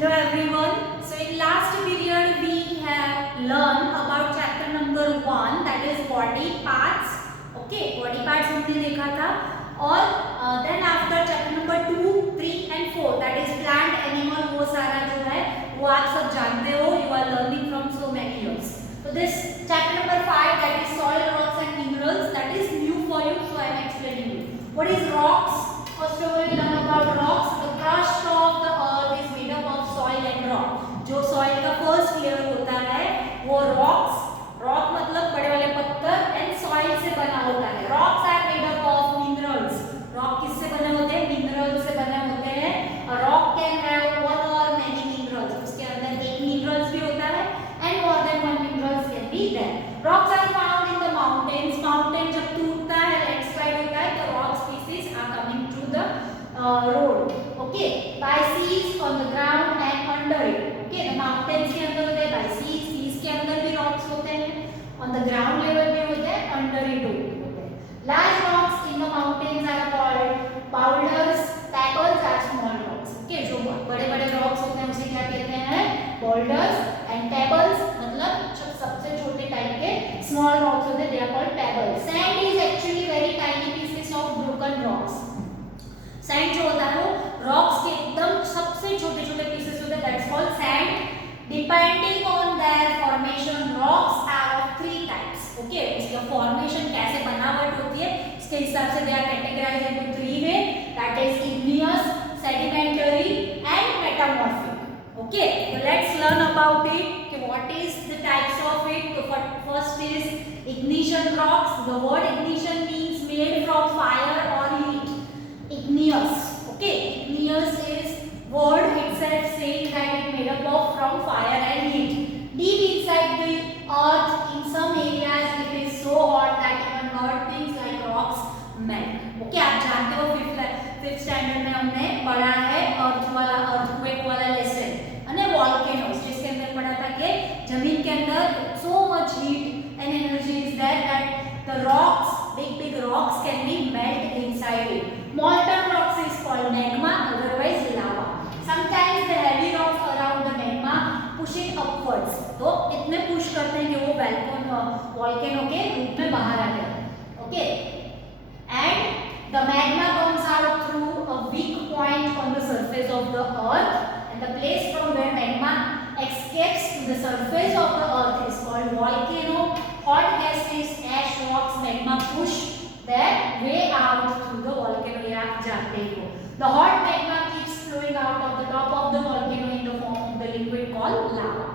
Hello everyone. So in last period we have learned about chapter number 1, that is body parts. Okay, body parts हमने देखा था और then after chapter number 2, 3 and 4, that is plant, animal, वो सारा जो है वो आप सब जानते हो. You are learning from so many years. So this chapter number 5, that is soil, rocks and minerals, that is new for you. So I am explaining you. What is rocks? First of all, we learn about rocks. The crust of the earth is made up of soil and rock. जो soil का first layer होता है वो rocks, rock मतलब बड़े वाले पत्थर, and soil से बना होता है. Rocks are made up of minerals. Rock किससे बने होते हैं? Minerals से बने होते हैं. A rock can have one or many minerals. उसके अंदर एक minerals भी होता है and more than one minerals can be there. Rocks are found in the mountains. Mountain जब टूटता है, landslide होता है, तो rocks pieces are coming to the road. Okay, by seas, on the ground and under it. Okay, the mountains के अंदर होते हैं, by seas के अंदर भी rocks होते हैं, on the ground level भी होते हैं, under it होते हैं. Large rocks in the mountains are called boulders. Pebbles are small rocks. Okay, जो बड़े-बड़े rocks होते हैं उसे क्या कहते हैं? Boulders. And pebbles मतलब सबसे छोटे टाइप के small rocks होते हैं, they are called pebbles. Sand is actually very tiny pieces of broken rocks. Sand जो होता है वो रॉक्स के एकदम सबसे छोटे छोटे पीसेस होते हैं, that's called sand. Depending on their formation rocks are of 3 types. Okay, उसका फॉर्मेशन कैसे बनावट होती है इसके हिसाब से they are categorised into 3 way, that is igneous, sedimentary and metamorphic. Okay, so let's learn about it कि what is the types of it. तो first is ignition rocks. The word ignition means made from fire or heat. Igneous. Okay, igneous is word itself saying that it made up of from fire and heat. Deep inside the earth, in some areas it is so hot that even hard things like rocks melt. Okay, आप जानते हो fifth standard में हमने पढ़ा है earthquake वाला lesson अने volcanoes, जिसके अंदर पढ़ा था कि जमीन के अंदर so much heat and energy is there that the rocks, big rocks can be melt inside it. Molten rocks is called magma, otherwise lava. Sometimes the heavy rocks around the magma push it upwards. तो इतने push करते हैं कि वो volcano के रूप में बाहर आ जाते हैं. Okay, and the magma comes out through a weak point on the surface of the earth, and the place from where magma escapes to the surface of the earth is called volcano. Hot gases, ash, rocks, magma push their way out through the volcano. ये आप जानते हो. The hot magma keeps flowing out of the top of the volcano in the form of the liquid called lava.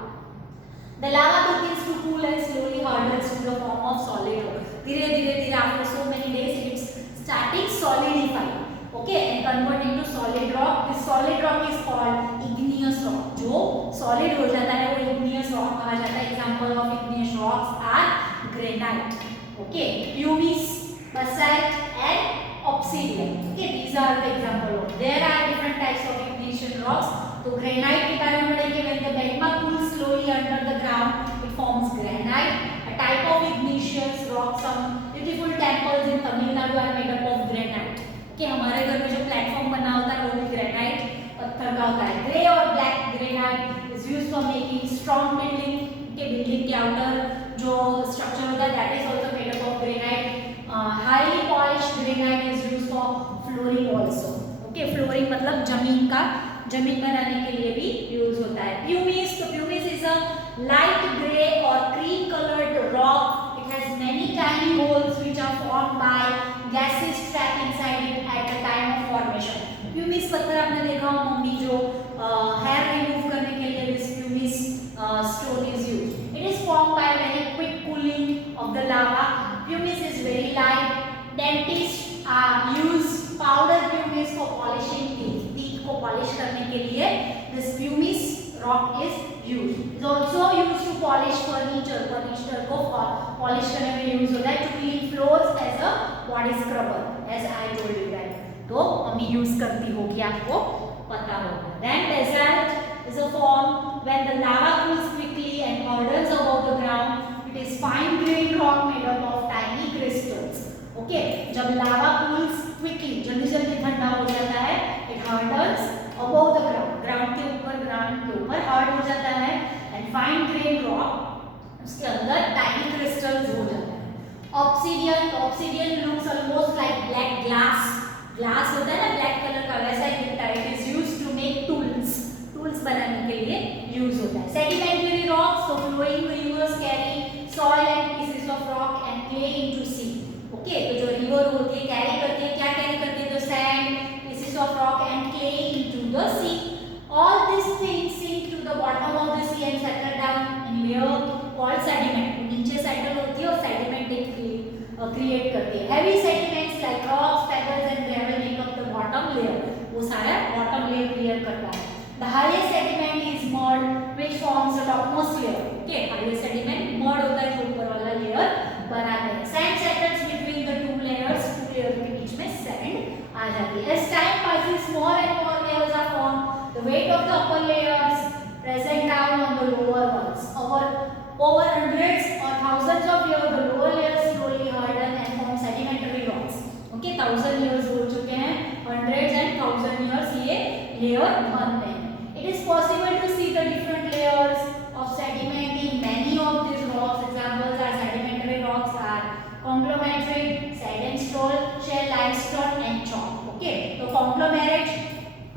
The lava begins to cool and slowly hardens to the form of solid rock. धीरे-धीरे after so many days it's starting solidifying. Okay, and convert into solid rock. This solid rock is called igneous rock. जो solid हो जाता है वो igneous rock कहा जाता है. Example of igneous rocks are granite. Okay, pumice, basalt and obsidian. Okay, these are the example of. There are different types of ignition rocks. तो granite के बारे में पढ़ेंगे. When the magma cools slowly under the ground, it forms granite, a type of igneous rock. Some beautiful temples in Tamil Nadu are made up of granite. Okay, हमारे घर में जो platform बना होता है वो भी ग्रेनाइट पत्थर का होता है. ग्रे और black granite is used for making strong building. के बिल्डिंग के आउटर जो स्ट्रक्चर होता है that is also made up of granite. Highly polished granite is used for flooring also. Okay, flooring मतलब जमीन बनाने के लिए भी यूज होता है. Pumice, तो pumice is a light grey or cream colored rock. It has many tiny holes which are formed by gases trapped inside it at the time of formation. Pumice पत्थर आपने देखा हो, मम्मी जो hair remove करने के लिए this pumice stone is used. It is formed by very quick cooling of the lava. Pumice is very light. Dentists use powder pumice for polishing teeth. Teeth को polish करने के लिए this pumice rock is used. It is also used to polish furniture. Furniture को polish करने में use होता है. To clean floors as a body scrubber, as I told you that. तो मम्मी use करती होगी, आपको पता होगा. Then basalt is a form when the lava cools quickly and hardens above the ground. It is fine-grained rock made up of tiny crystals. Okay, जब lava cools quickly, जल्दी ठंडा हो जाता है, it hardens above the ground. Ground के ऊपर ground fine grain rock, उसके अंदर टाइनी क्रिस्टल्स हो जाते हैं। Obsidian, obsidian looks almost like black glass, glass होता है ना ब्लैक कलर का, वैसा ही दिखता है। It is used to make tools, tools बनाने के लिए यूज होता है। Sedimentary rocks, so flowing rivers carry soil and pieces of rock and clay into sea. Okay, तो जो रिवर होती है कैरी करती है, क्या कैरी करती है? तो sand, pieces of rock and clay into the sea. All these things sink to the bottom of the sea and settle down in layer called sediment. नीचे सेटल होती है और सेडिमेंट क्रिएट करती है। Heavy sediments like rocks, pebbles and gravel make up the bottom layer, वो सारा bottom layer clear करता है। The highest sediment is mud, which forms the topmost layer. Okay, highest sediment mud होता है जो ऊपर वाला लेयर बनाते हैं। Sand settles between the two layers, two layers के बीच में sand आ जाती है। As time passes, more and more layers are formed. The weight of the upper layers present down on the lower ones. Over hundreds or thousands of years, the lower layers slowly harden and form sedimentary rocks. Okay, 1000 years हो चुके हैं, hundreds and 1000 years ये layer बनते हैं। It is possible to see the different layers of sediment in many of these rocks. Examples are sedimentary rocks are conglomerate, sandstone, shale, limestone and chalk. Okay, तो conglomerate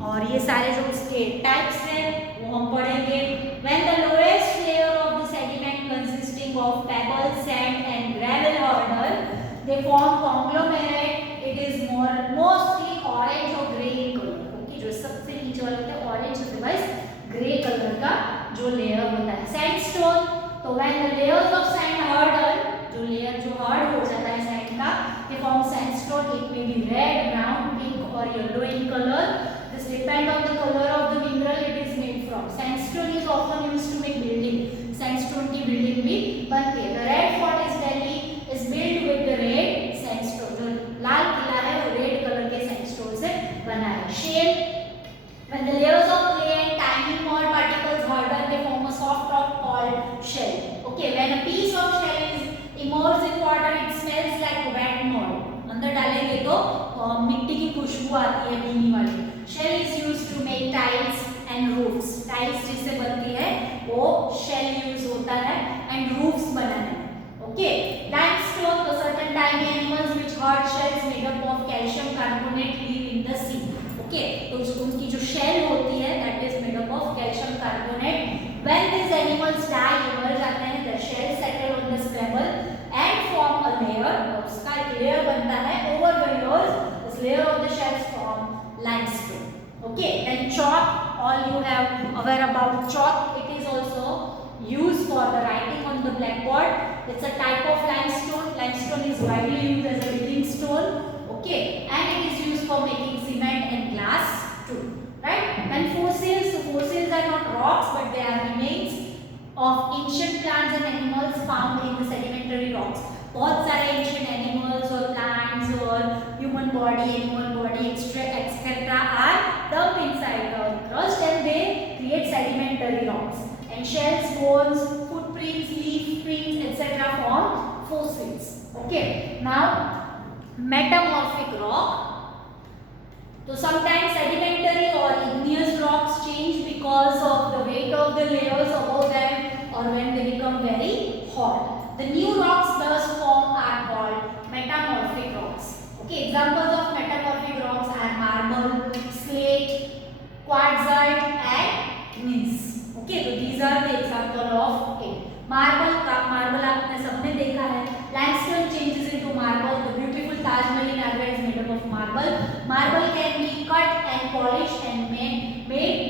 और ये सारे जो उसके types हैं वो हम पढ़ेंगे। When the lowest layer of the sediment consisting of pebbles, sand and gravel harden, they form conglomerate. It is mostly orange or grey in color. Okay, जो सबसे नीचे वाला होता है ऑरेंज अदरवाइज ग्रे कलर का जो लेयर होता है। सैंडस्टोन, तो when the layers of sand harden, जो लेयर जो हार्ड हो जाता है सैंड का, they form sandstone. It may be red, brown, pink और yellow in colour, this depend on the colour of the mineral it is made from. Sandstone is often used to make building, sandstone की building भी बनती है। The Red Fort is Delhi is build with the red sandstone, जो लाल किला है वो red colour के sandstone से बना है। Shale, when the layers of clay and tiny mud particles harden, they form a soft rock called shell. Okay, when a piece of shell is immersed in water, it smells like wet mud. अंदर डालेंगे तो मिट्टी की खुशबू आती है भीनी वाली। Shell is used to make tiles and roofs. Tiles जिससे बनती है वो shell use होता है and roofs बनाने में। Okay, limestone, तो certain tiny animals which hard shells made up of calcium carbonate live in the sea. Okay, तो उनकी जो शेल होती है that is made up of calcium carbonate. When this animals die, मर जाते हैं, the shell settle on this pebble and form a layer, और उसका एक लेयर बनता है। Over the years this layer of the shells form limestone. Okay, then chalk, all you have aware about chalk. It is also used for the writing on the blackboard. It's a type of limestone. Limestone is widely used as a building stone. Okay, and it is used for making cement and glass too, right? And fossils, so fossils are not rocks but they are remains of ancient plants and animals found in the sedimentary rocks. बहुत सारे ancient animals और plants और human body, animal body, etc. are dumped inside the crust and they create sedimentary rocks. And shells, bones, footprints, leaf prints, etc. form fossils. Okay, now metamorphic rock. So sometimes sedimentary or igneous rocks change because of the weight of the layers above them or when they become very hot. The new rocks thus form are called metamorphic rocks. Okay, examples of metamorphic rocks are marble, slate, quartzite and gneiss. Okay, so these are the example of it. Marble आपने सबने देखा है। Limestone changes into marble. The beautiful Taj Mahal in Agra is made up of marble. Marble can be cut and polished and made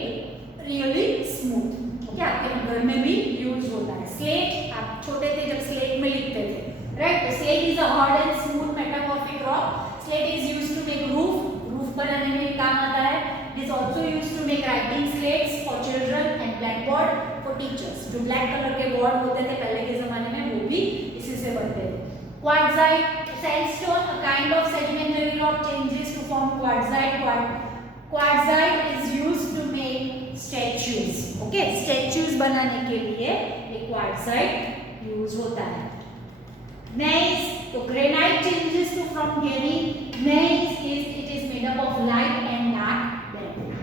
really smooth. Okay, आपके घर में भी use होता है। Slate, आप छोटे थे जब slate में लिखते थे, right? So slate is a hard and smooth metamorphic rock. Slate is used to make roof बनाने में काम आता है। It is also used to make writing slates for children and blackboard for teachers. जो black color के board होते थे पहले के ज़माने में वो भी इसी से बनते थे। Quartzite, sandstone, a kind of sedimentary rock changes to form quartzite. Quartzite is used to make statues. Okay, statues बनाने के लिए एक quartzite use होता है। Gneiss, तो granite changes to from granite. Gneiss is made up of light and dark blend.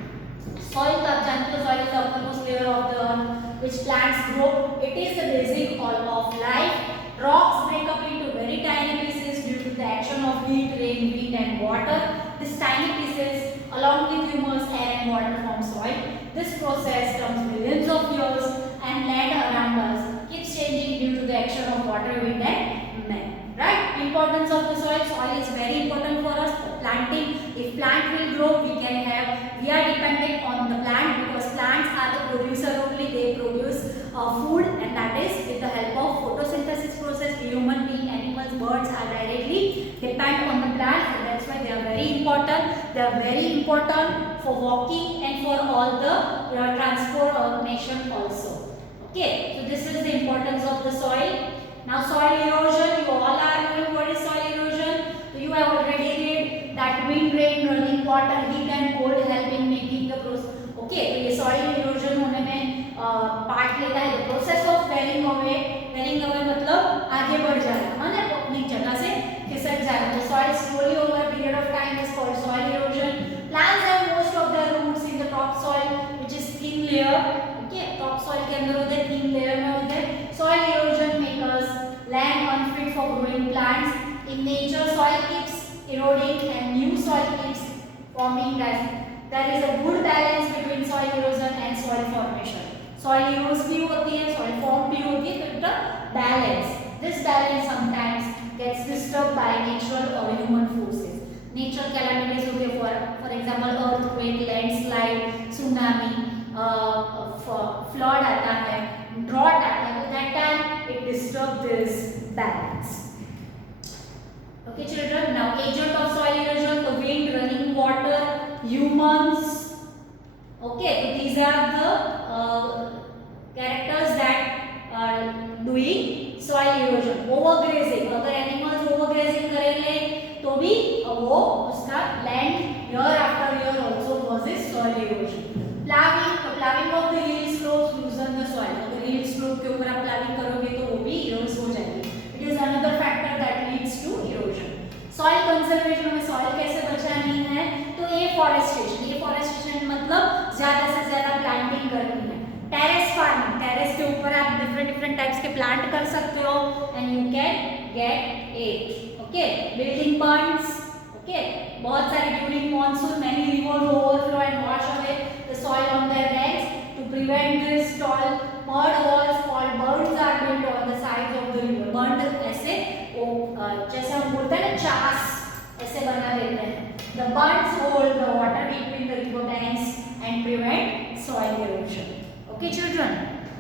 Soil, तो आप जानते हो soil is the uppermost layer of the earth which which plants grow. It is the basic of life. Rocks break up into very tiny pieces due to the action of heat, rain, wind and water. These tiny pieces along with humus, air and water form soil. This process comes millions of years and land around us keeps changing due to the action of water, wind and man. Right? Importance of the soil. Soil is very important for us for planting. If plant will grow, we are dependent on the plant because plants are the producer only. They produce food and that is with the help of photosynthesis process. Human being, animals, birds are directly depend on the plants and that's why they are very important. They are very important for walking and for all the transportation also. Okay, so this is the importance of the soil. Now soil erosion, you all are knowing what is soil erosion. So you have already read that wind, rain, running water, heat and cold help in making the process. Okay, तो ये soil erosion होने में part लेता है. The process of wearing away मतलब आगे बढ़ जाना, माने अपनी जगह से खिसक जाना. तो soil slowly over a period of time is called soil erosion. Plants have most of their roots in the top soil, which is thin layer. Okay, top soil के अंदर होते हैं, thin layer में होते हैं. Soil erosion makes land unfit for growing plants. In nature, soil keeps eroding and new soil keeps forming. There is a good balance between soil erosion and soil formation. Soil erosion भी होती है, soil form भी होती है, तो इतना balance. This balance sometimes gets disturbed by natural or human forces. Natural calamities होते हैं, for example earthquake, landslide, tsunami, flood आता है, drought आता है. So that time it disturbs this balance. Okay children, now agent of soil erosion, the wind, running water, humans. Okay, so these are the characters that are doing soil erosion. Overgrazing, अगर animals overgrazing करेंगे तो भी वो उसका land year after year also causes soil erosion. Ploughing, the ploughing of the hill slopes loosen the soil. अगर hill slope के ऊपर आप ploughing करोगे तो वो भी erode हो जाएगी. It is another factor that leads to erosion. Soil conservation में soil कैसे बचानी है? तो afforestation मतलब ज़्यादा से ज़्यादा planting करनी है. Terrace farming, terrace के ऊपर आप different types के plant कर सकते हो and you can get it. Okay, building ponds. Okay, बहुत सारे during monsoon many rivers overflow and wash away the soil on their banks. To prevent this, tall mud walls called bunds are built on the sides of the river. Bund ऐसे जैसे हम बोलते हैं ना चास ऐसे बना देते हैं. The bunds hold the water between the river banks and prevent soil erosion. Okay children,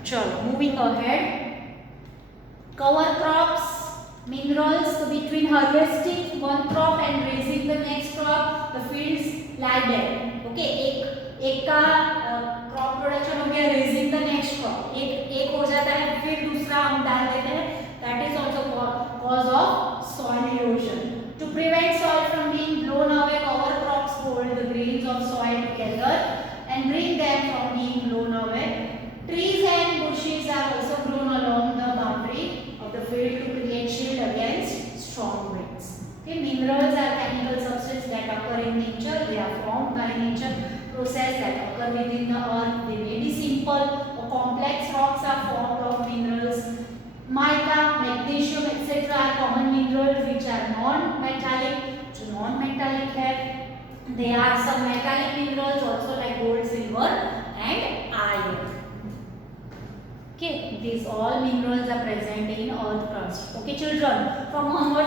चलो moving ahead. Cover crops, minerals. So between harvesting one crop and raising the next crop, the fields lie dead. Okay, एक का crop production हो गया, raising the next crop एक हो जाता है, फिर दूसरा हम डाल देते हैं. That is also cause of soil erosion. To prevent soil from being blown away, cover crops hold the grains of soil together and bring them from being blown away. Trees and bushes are also grown along the boundary of the field to create shield against strong winds. Okay, minerals are chemical substances that occur in nature. They are formed by nature process that occur within the earth. They may be simple or complex. Rocks are formed of minerals. Mica, magnesium, etc. are common minerals which are non-metallic. जो non-metallic है, there are some metallic minerals also like gold, silver, and iron. Okay, these all minerals are present in earth crust. Okay, children. From onwards